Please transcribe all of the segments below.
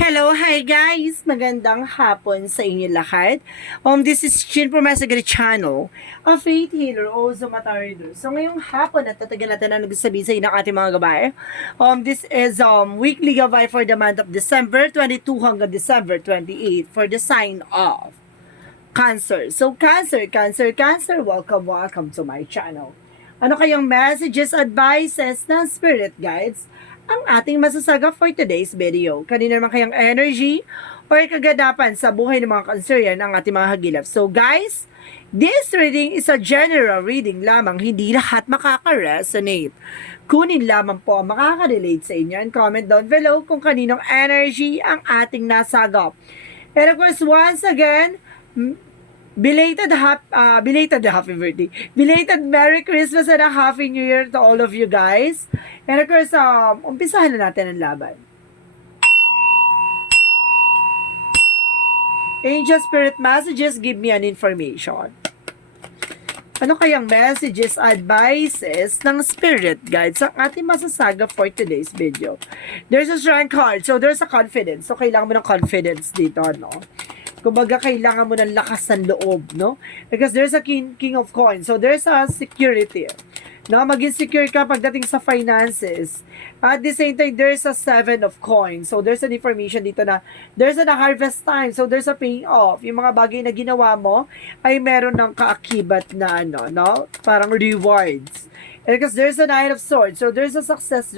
Hello, hi guys! Magandang hapon sa inyo lahat. This is Chin from Masagari Channel, a faith healer, also matarido. So ngayong hapon at tatagal natin na nagsasabi sa inyo ng ating mga gabay. This is weekly gabay for the month of December 22 hanggang December 28 for the sign of Cancer. So Cancer, welcome to my channel. Ano kayang messages, advices ng spirit guides ang ating masasaga for today's video? Kanina naman kayang energy or kaganapan sa buhay ng mga Cancer yan ang ating mga hagilap. So guys, this reading is a general reading lamang, hindi lahat makaka-resonate. Kunin lamang po ang makaka-relate sa inyo and comment down below kung kaninong energy ang ating nasagap. And of course, once again, belated happy birthday. Belated Merry Christmas and a Happy New Year to all of you guys. And of course, umpisahan na natin ang laban. Angel Spirit Messages, give me an information. Ano kayang messages, advices ng Spirit Guides ang ating masasaga for today's video? There's a Strength card, so there's a confidence. So, kailangan mo ng confidence dito, no? Kumbaga, kailangan mo ng lakas ng loob, no? Because there's a king of coins. So, there's a security. No? Maging secure ka pagdating sa finances. At the same time, there's a 7 of coins. So, there's an information dito na there's a harvest time. So, there's a paying off. Yung mga bagay na ginawa mo ay meron ng kaakibat na ano, no? Parang rewards. And because there's a Knight of Swords. So, there's a success.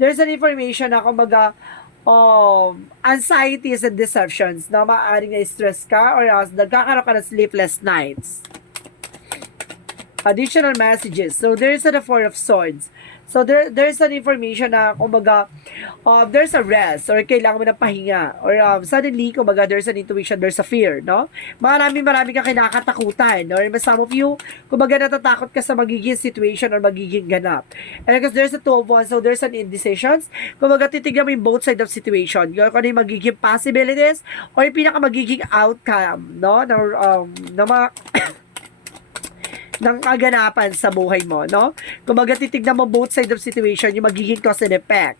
There's an information na kumbaga, anxieties and deceptions na maaaring na-stress ka or nagkakaroon ka ng sleepless nights. Additional messages. So, there's the Four of Swords. So, there's an information na, kumbaga, there's a rest or kailangan mo ng pahinga or suddenly, kumbaga, there's an intuition, there's a fear, no? Marami ka kinakatakutan or some of you, kumbaga, natatakot ka sa magiging situation or magiging ganap. And because there's a Two of Wands, so there's an indecisions. Kumbaga, titignan mo yung both side of situation. Kung ano yung magiging possibilities or yung pinaka magiging outcome, no? Ng mga ng kaganapan sa buhay mo, no? Kumbaga, titignan mo both side of situation, yung magiging cause and effect.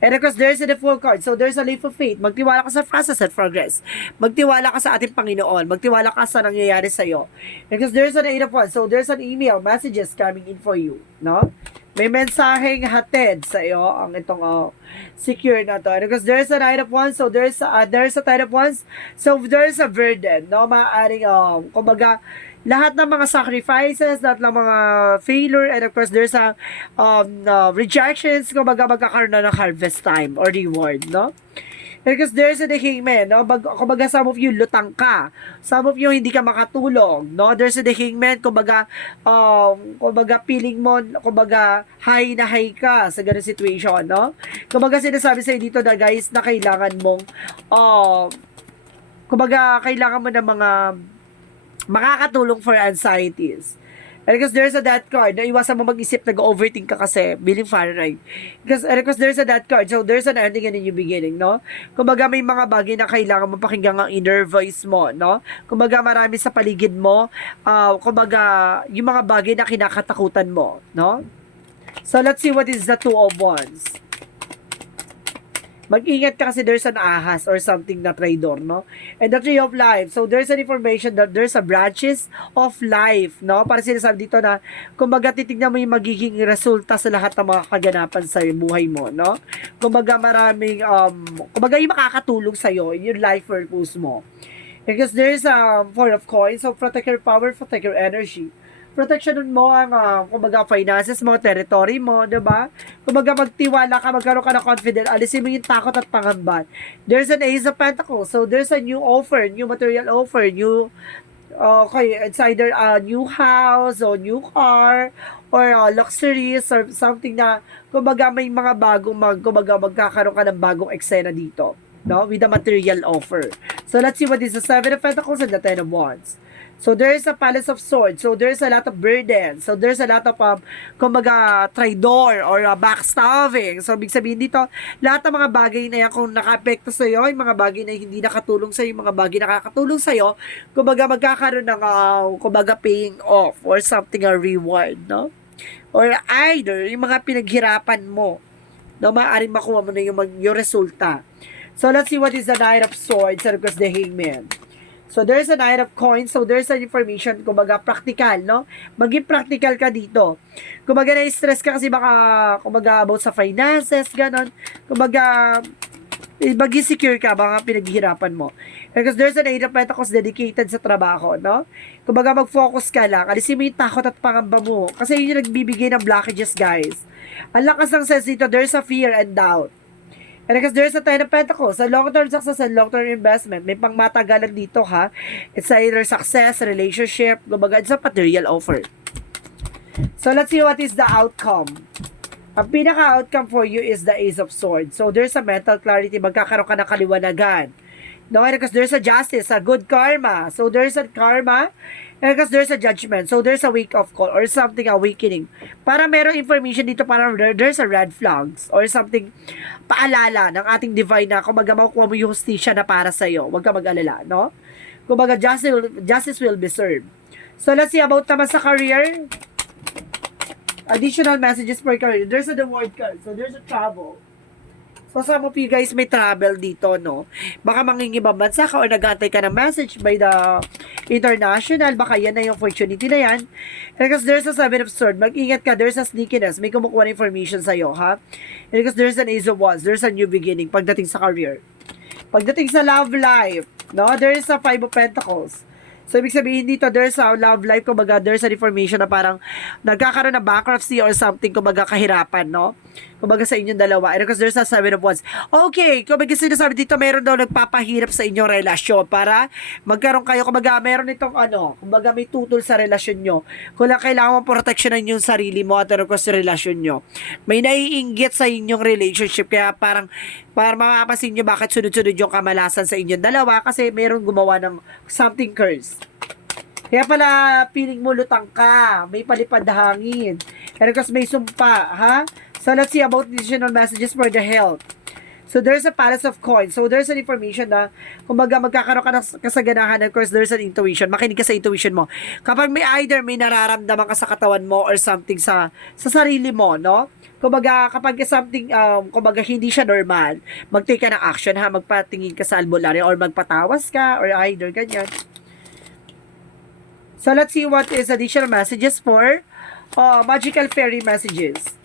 And of course, there's a Fool card. So, there's a leap of faith. Magtiwala ka sa process at progress. Magtiwala ka sa ating Panginoon. Magtiwala ka sa nangyayari sa'yo. And because there's an 8 of Wands. So, there's an email, messages coming in for you, no? May mensaheng hatid sa iyo ang itong secure na to. And because there's a Knight of Wands, so there's a 10 of Wands. So, there's a burden, no? Maaaring, kumbaga, lahat ng mga sacrifices, lahat ng mga failure, and of course, there's a rejections, kumbaga magkakaroon na ng harvest time or reward, no? Because there's a Hangman, no? Kumbaga, some of you lutang ka. Some of you hindi ka makatulong, no? There's a Hangman, kumbaga, feeling mo, kumbaga, high na high ka sa ganung situation, no? Kumbaga, sinasabi sa'yo dito na guys, na kailangan mong, kumbaga, kailangan mo ng mga makakatulong for anxieties. And because there's a Death card, na iwasan mo mag-isip, nag-overthink ka kasi, biling Fahrenheit. Because there's a Death card, so there's an ending and a new beginning, no? Kumbaga, may mga bagay na kailangan mo pakinggan ang inner voice mo, no? Kumbaga, marami sa paligid mo, kumbaga, yung mga bagay na kinakatakutan mo, no? So, let's see what is the Two of Wands. Mag-ingat ka kasi there's an ahas or something na traidor, no? And the Tree of Life. So, there's an information that there's a branches of life, no? Para sinasabi dito na, kumbaga, titignan mo yung magiging resulta sa lahat ng mga kaganapan sa buhay mo, no? Kumbaga, maraming, kumbaga, yung makakatulong sa'yo, yung life purpose mo. Because there's a Four of Coins, so protect your power, protect your energy. Protection mo ang, kumbaga, finances mo, territory mo, diba? Kumbaga, magtiwala ka, magkaroon ka ng confidence, alisin mo yung takot at pangamba. There's an Ace of Pentacles, so there's a new offer, new material offer, new, okay, it's either a new house, or new car, or luxuries, or something na, kumbaga, may mga bagong, kumbaga, magkakaroon ka ng bagong eksena dito, no? With a material offer. So, let's see what is the 7 of Pentacles and the 10 of Wands. So, there's a Palace of Swords. So, there's a lot of burden. So, there's a lot of, kumbaga, traidor or backstabbing. So, big sabihin dito, lahat ng mga bagay na yan, kung naka-apekto sa'yo, yung mga bagay na hindi nakatulong sa'yo, yung mga bagay na nakakatulong sa'yo, kumbaga, magkakaroon ng, kumbaga, paying off or something, a reward, no? Or either, yung mga pinaghirapan mo, no, maaaring makuha mo na yung resulta. So let's see what is the Knight of Swords and of course the Hangman. So there's a Knight of Coins. So there's an information, kumbaga practical, no? Maging practical ka dito. Kumbaga na-stress ka kasi baka, kumbaga about sa finances, ganon. Kumbaga, maging secure ka, baka pinaghihirapan mo. Because there's an Eight of Pentacles dedicated sa trabaho, no? Kumbaga mag-focus ka lang. Alisin mo yung takot at pangamba mo. Kasi yun yung nagbibigay ng blockages, guys. Ang lakas ng sense dito, there's a fear and doubt. And because there's a Ten of Pentacles, sa long-term success and long-term investment, may pangmatagalan dito, ha? It's either success, relationship, kumbaga sa material offer. So let's see what is the outcome. Ang pinaka-outcome for you is the Ace of Swords. So there's a mental clarity, magkakaroon ka ng kaliwanagan. No, and because there's a justice, a good karma. So there's a karma, and because there's a judgment. So there's a wake-up call or something awakening. Para merong information dito, parang there's a red flags or something paalala ng ating divine na kumbaga makukuha mo yung hustisya na para sa'yo. Huwag ka mag-alala, no? Kumbaga justice will be served. So let's see about naman sa career. Additional messages per career. There's a the word card. So there's a travel. So some of you guys may travel dito, no? Baka mangingibang bansa ka or nag-aantay ka ng message by the international. Baka yan na yung opportunity na yan. And because there's a Seven of Swords, mag-ingat ka. There's a sneakiness. May kumukuha na information sa'yo, ha? And because there's an Ace of Wands, there's a new beginning pagdating sa career. Pagdating sa love life, no? There is a Five of Pentacles. So, ibig sabihin dito, there's a love life, kumbaga, there's an information na parang nagkakaroon ng bankruptcy or something, kumbaga, kahirapan, no? Kumbaga, sa inyong dalawa. And because there's a Seven of Wands. Okay, kumbaga, sinasabi dito, meron daw nagpapahirap sa inyong relasyon para magkaroon kayo, kumbaga, meron itong kumbaga, may tutol sa relasyon nyo. Kung lang kailangan mo proteksyonan yung sarili mo at of course, relasyon nyo. May naiinggit sa inyong relationship, kaya parang mapapansin nyo bakit sunod-sunod yung kamalasan sa inyong dalawa kasi meron gumawa ng something curse. Kaya pala, feeling mo lutang ka, may palipad na hangin. And of course, may sumpa, ha? So, let's see about additional messages for the health. So, there's a Palace of Coins. So, there's an information na, kumbaga, magkakaroon ka ng kasaganahan. Of course, there's an intuition. Makinig ka sa intuition mo. Kapag may nararamdaman ka sa katawan mo or something sa sarili mo, no? Kumbaga, kapag something, kumbaga, hindi siya normal, mag-take ka ng action, ha? Magpatingin ka sa albularyo or magpatawas ka or either ganyan. So, let's see what is additional messages for magical fairy messages.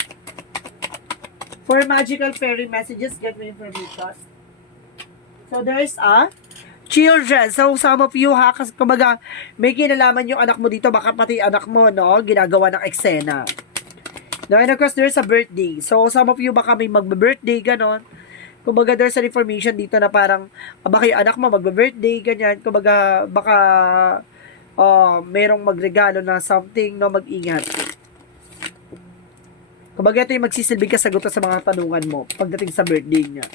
For magical fairy messages, get me information. So, there's a children. So, some of you, ha, kasi kumbaga, may kinalaman yung anak mo dito, baka pati anak mo, no, ginagawa ng eksena. No, and of course, there's a birthday. So, some of you, baka may magbe-birthday, ganon. Kumbaga, there's an information dito na parang, baka yung anak mo magbe-birthday, ganyan. Kumbaga, baka merong magregalo na something, no, mag-ingat. Kumbaga, ito yung magsisilbing kasagutan sa mga tanungan mo pagdating sa birthday niya.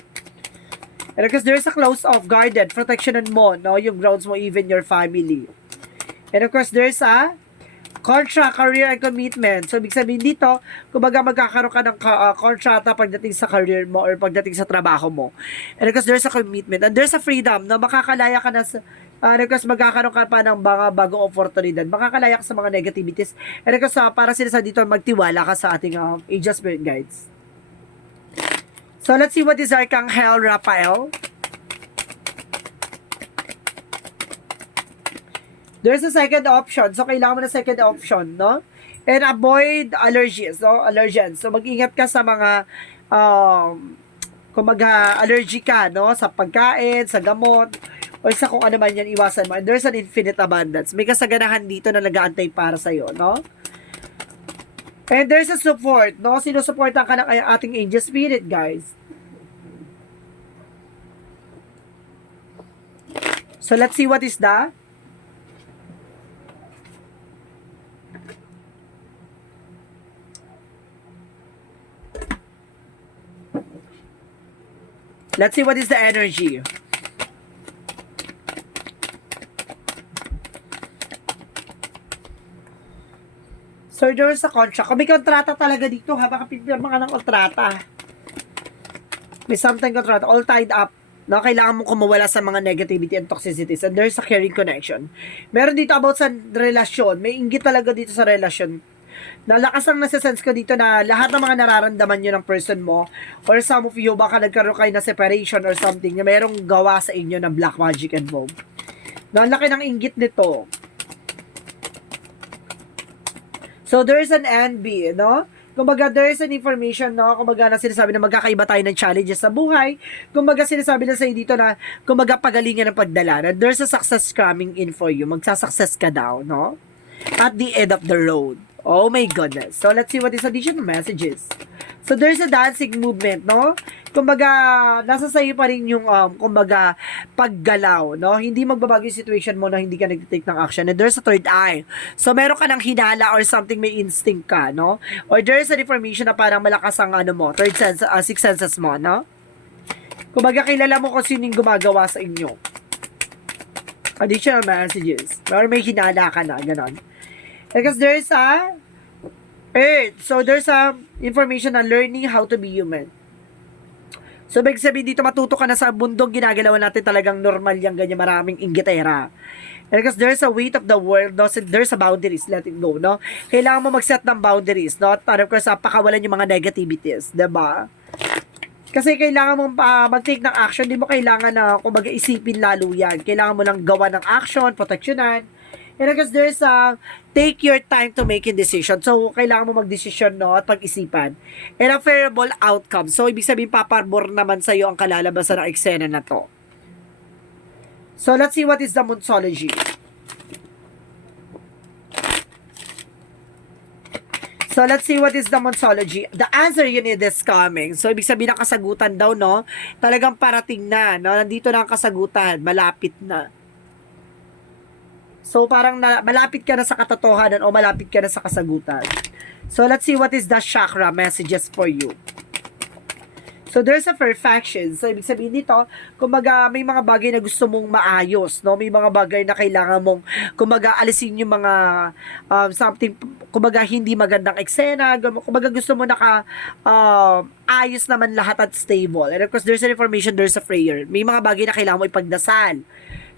And because there's a close of guarded, protectionan mo, no, yung grounds mo, even your family. And of course, there's a contract, career, and commitment. So, ibig sabihin dito, kumbaga magkakaroon ka ng kontrata pagdating sa career mo or pagdating sa trabaho mo. And because there's a commitment. And there's a freedom, no, makakalaya ka na sa because magkakaroon ka pa ng mga bagong oportunidad. Makakalaya ka sa mga negativities. And because para sinasabi dito, magtiwala ka sa ating angel spirit guides. So, let's see what is Archangel Raphael. There's a second option. So, kailangan mo na second option, no? And avoid allergies, no? Allergens. So, mag-ingat ka sa mga kung mag-allergy ka, no? Sa pagkain, sa gamot, o sa kung ano man yan, iwasan mo. And there's an infinite abundance. May kasaganahan dito na nag-aantay para sa'yo, no? And there's a support, no? Sinusuportan ka ng ating angel spirit, guys. So, let's see what is that. Let's see what is the energy. So, there's a contract. Kung may kontrata talaga dito, ha? Baka pinirma ka ng kontrata. May something kontrata. All tied up. No? Kailangan mong kumawala sa mga negativity and toxicities. And there's a caring connection. Meron dito about sa relasyon. May inggit talaga dito sa relasyon. Nalakas ang nasa-sense ko dito na lahat ng mga nararamdaman nyo ng person mo, or some of you, baka nagkaroon kayo na separation or something, na merong gawa sa inyo ng black magic involved. Ang laki ng inggit nito. So, there is an envy, no? Kumbaga, there is an information, no? Kumbaga, na sinasabi na magkakaiba tayo ng challenges sa buhay. Kumbaga, sinasabi na sa'yo dito na, kumbaga, pagalingan ng pagdala. Na there's a success coming in for you. Magsasuccess ka daw, no? At the end of the road. Oh my goodness. So, let's see what is additional messages. So, there's a dancing movement, no? Kumbaga, nasa sa'yo pa rin yung, kumbaga, paggalaw, no? Hindi magbabago yung situation mo na hindi ka nag-take ng action. And there's a third eye. So, meron ka ng hinala or something, may instinct ka, no? Or there's an information na parang malakas ang, ano mo, third sense, sixth senses mo, no? Kumbaga, kilala mo kung sino yung gumagawa sa inyo. Additional messages. Or may hinala ka na, ganon. Because there's a Earth. So, there's a information na learning how to be human. So, ibig sabihin dito, matuto ka na sa bundong ginagalawan natin talagang normal yung ganyan, maraming inggitera. And because there's a weight of the world, no? So, there's a boundaries, let it go, no? Kailangan mo mag-set ng boundaries, no? At of course, pakawalan yung mga negativities, diba? Kasi kailangan mo mag-take ng action, di mo kailangan na kung mag-isipin lalo yan. Kailangan mo lang gawa ng action, proteksyonan. And because there's take your time to make a decision. So, kailangan mo mag-decision, no? At pag-isipan. And a favorable outcome. So, ibig sabihin, paparbor naman sa'yo ang kalalabasan ng eksena na to. So, let's see what is the Monsology. So, let's see what is the Monsology. The answer you need is coming. So, ibig sabihin ng kasagutan daw, no? Talagang parating na, no? Nandito na ang kasagutan. Malapit na. So, parang malapit ka na sa katotohanan o malapit ka na sa kasagutan. So, let's see what is the chakra messages for you. So, there's a perfection. So, ibig sabihin dito, kumbaga, may mga bagay na gusto mong maayos, no? May mga bagay na kailangan mong, kumbaga, alisin yung mga, something, kumbaga, hindi magandang eksena, kumbaga, gusto mo ayos naman lahat at stable. And of course, there's an information, there's a prayer. May mga bagay na kailangan mo ipagdasal.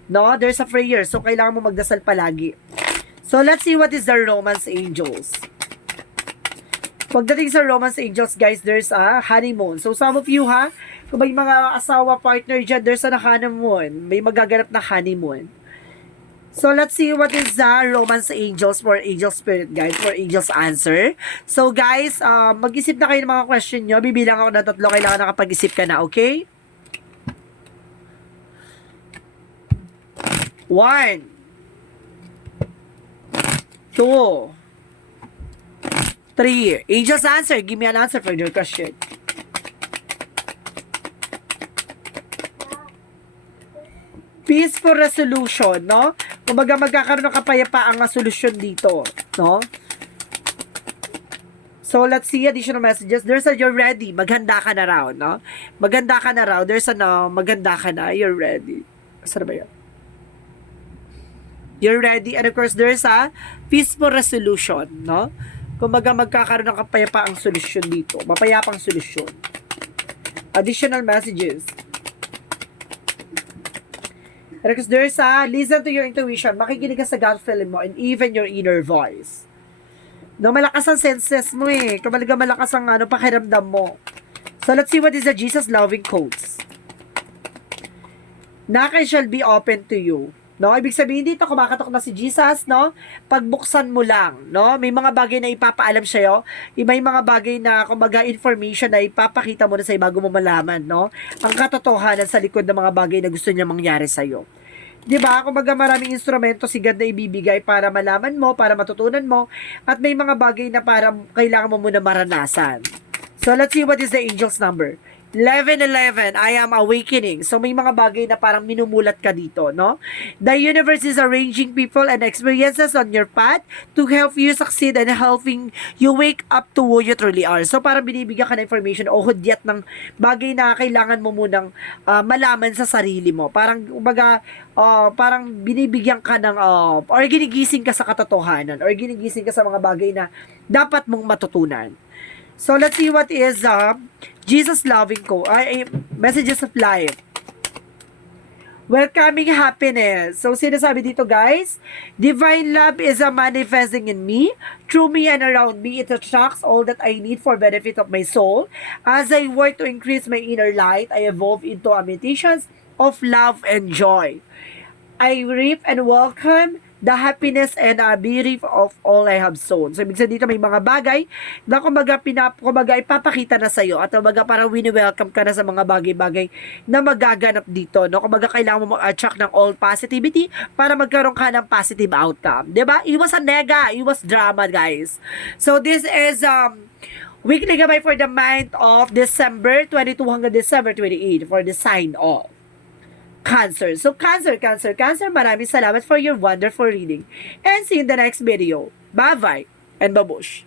No, there's a prayer. So, kailangan mo magdasal palagi. So, let's see what is the Romance Angels. Pagdating sa Romance Angels, guys, there's a honeymoon. So, some of you, kung may mga asawa, partner dyan, there's a honeymoon. May magaganap na honeymoon. So, let's see what is the Romance Angels for Angel Spirit, guys, for Angels answer. So, guys, mag-isip na kayo ng mga question nyo. Bibilang ako ng 3. Kailangan nakapag-isip ka na, okay? 1, 2, 3. Angels answer. Give me an answer for your question. Peaceful resolution, no? Kumbaga magkakaroon ng kapayapaan ang solusyon dito, no? So, let's see additional messages. There's a you're ready. Maghanda ka na raw, no? Maghanda ka na raw. There's a maghanda ka na. You're ready. Saan ba yan? You're ready. And of course, there's a peaceful resolution, no? Kumbaga, magkakaroon ng kapayapaang solusyon dito. Mapayapang solusyon. Additional messages. And of course, there's a listen to your intuition. Makikinig ka sa gut feeling mo and even your inner voice. No, malakas ang senses mo eh. Kumbaga, malakas ang pakiramdam mo. So, let's see what is the Jesus loving quotes. Nothing shall be open to you. No, ibig sabihin dito, kumakatok na si Jesus, no? Pagbuksan mo lang, no? May mga bagay na ipapaalam sa'yo, may mga bagay na, kumbaga, information na ipapakita mo na sa'yo bago mo malaman, no? Ang katotohanan sa likod ng mga bagay na gusto niya mangyari sa'yo. Diba? Kumbaga, maraming instrumento si God na ibibigay para malaman mo, para matutunan mo, at may mga bagay na parang kailangan mo muna maranasan. So, let's see what is the angel's number. 11:11, I am awakening. So, may mga bagay na parang minumulat ka dito, no? The universe is arranging people and experiences on your path to help you succeed and helping you wake up to who you truly are. So, parang binibigyan ka ng information o hudyat ng bagay na kailangan mo munang malaman sa sarili mo. Parang, umaga, parang binibigyan ka ng, or ginigising ka sa katotohanan, or ginigising ka sa mga bagay na dapat mong matutunan. So, let's see what is Jesus loving messages of life. welcoming happiness. So, sinasabi dito guys, divine love is a manifesting in me, through me and around me. It attracts all that I need for benefit of my soul. As I work to increase my inner light, I evolve into meditations of love and joy. I reap and welcome the happiness and beauty of all I have sown. So, ibig sabihin dito may mga bagay na kumbaga ipapakita na sa'yo at kumbaga parang wini-welcome ka na sa mga bagay-bagay na magaganap dito. No? Kumbaga kailangan mo mag-attract ng all positivity para magkaroon ka ng positive outcome. 'Di ba? Iwas sa nega, iwas drama, guys. So, this is weekly gabay for the month of December 22 hanggang December 28 for the sign of Cancer. So, Cancer, maraming salamat for your wonderful reading. And see you in the next video. Bye-bye and babush.